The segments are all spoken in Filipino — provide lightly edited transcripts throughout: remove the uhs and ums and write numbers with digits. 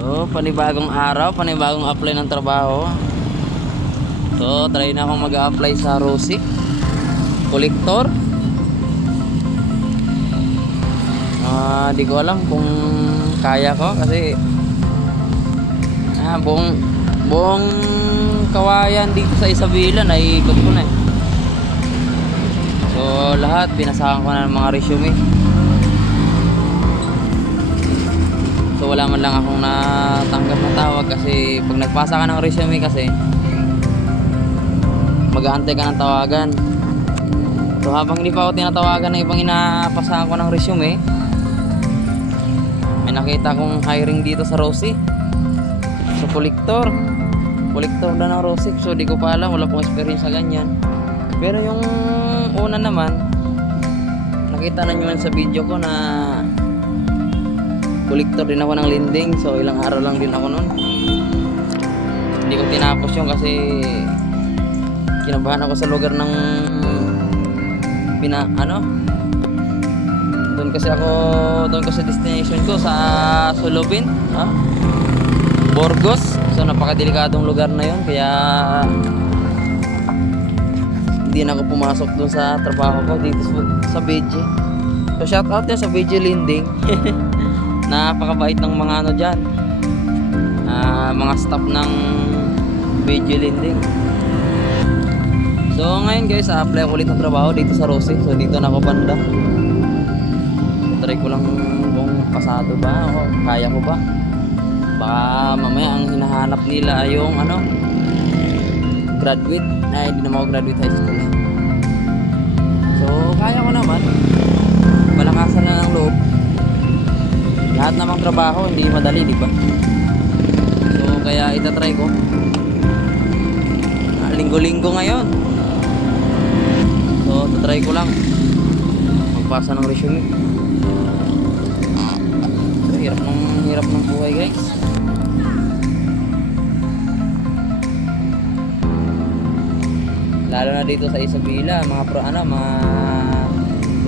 So, panibagong araw, panibagong apply ng trabaho. So, try na akong mag-a-apply sa Rosic Collector. Di ko alam kung kaya ko kasi buong Kawayan dito sa Isabela naiikot ko na eh. So, lahat pinasahan ko na ng mga resume. So wala man lang akong natanggap na tawag kasi pag nagpasa ka ng resume kasi mag-aantay ka ng tawagan. So habang hindi pa ako tinatawagan ng ibang inapasahan ko ng resume, may nakita kong hiring dito sa Rosie. So collector na ng Rosie. So di ko pa alam, wala pong experience sa ganyan. Pero yung una naman, nakita na nyo sa video ko na collector din ako ng lending. So ilang araw lang din ako nun. Hindi ko tinapos yun kasi kinabahan ako sa lugar ng doon kasi destination ko sa Sulubin, Burgos. So napakadelikadong lugar na yun kaya hindi na ako pumasok doon sa trabaho ko dito sa BG. So shout out din sa BG Lending. Napakabait ng mga dyan, mga staff ng BG Lending. So ngayon guys, apply ko ulit ng trabaho dito sa Rosie. So dito na ako banda. Try ko lang kung pasado ba o kaya ko ba. Baka mamaya ang hinahanap nila ay yung graduate. Ay, hindi naman ako graduate high school. So kaya ko naman, malakasan na ng loob. Lahat namang trabaho hindi madali, di ba? So kaya itatry ko. Linggo-linggo ngayon. So tatry ko lang magpasa ng resume. So, hirap ng buhay guys. Lalo na dito sa Isabela, mga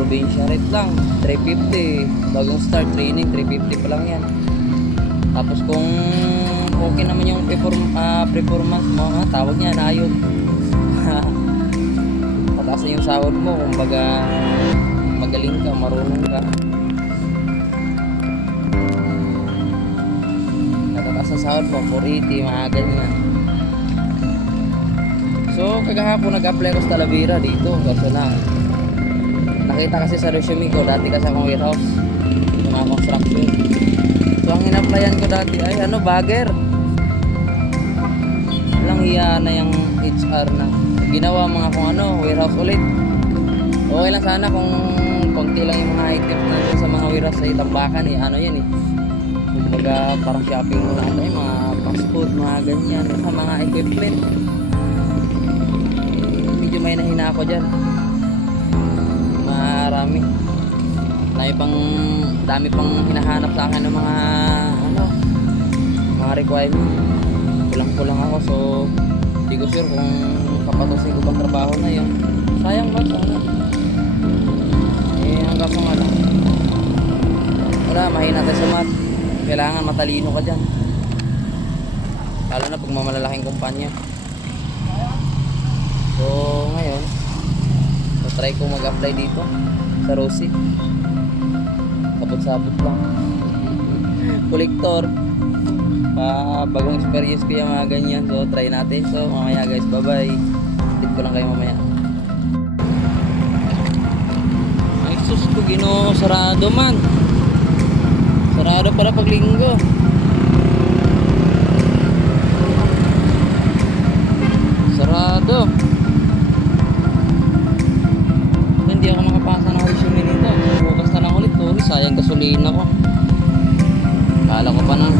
probinsya rate lang 350, bagong start training 350 pa lang yan. Tapos kung okay naman yung performance mo, tawag niya naayod. Pataas na yung sahod mo kung baga magaling ka, marunong ka, natataas na sahod mo 480, mga ganyan. So kagahapon nag-apply ko sa Talavera dito kasi nakita kasi sa resume ko, dati kasi akong warehouse, mga construction. So ang in-applyan ko dati ay bagger. Walang hiya na yung HR na ginawa mga kung warehouse ulit. Okay lang sana kung konti lang yung mga items na sa mga warehouse sa Itambakan yan kumbaga parang shopping mo na tayo, mga fast food, mga ganyan, sa mga equipment. Medyo may nahina ako dyan. Dami pang hinahanap sa akin ng mga requirement. Kulang ako, so hindi ko sure kung kapatusin ko bang trabaho na yun. Sayang ba sana? Ang kaso nga lang, wala, mahina tayo sa math. Kailangan matalino ka dyan, lalo na pag mamalalaking kumpanya. So ngayon, try ko mag-apply dito sa Rosie. Sabot-sabot lang. Collector. Bagong experience ko yung mga ganyan. So try natin. So mamaya guys, bye bye. Tip ko lang kayo mamaya. Ay sus ko, Ginoo, sarado man. Sarado pala pag linggo. Sarado. Hindi ako makapasa ng resume nito. Bukas na lang ulit. Sayang gasolina ko. Kala ko pa nang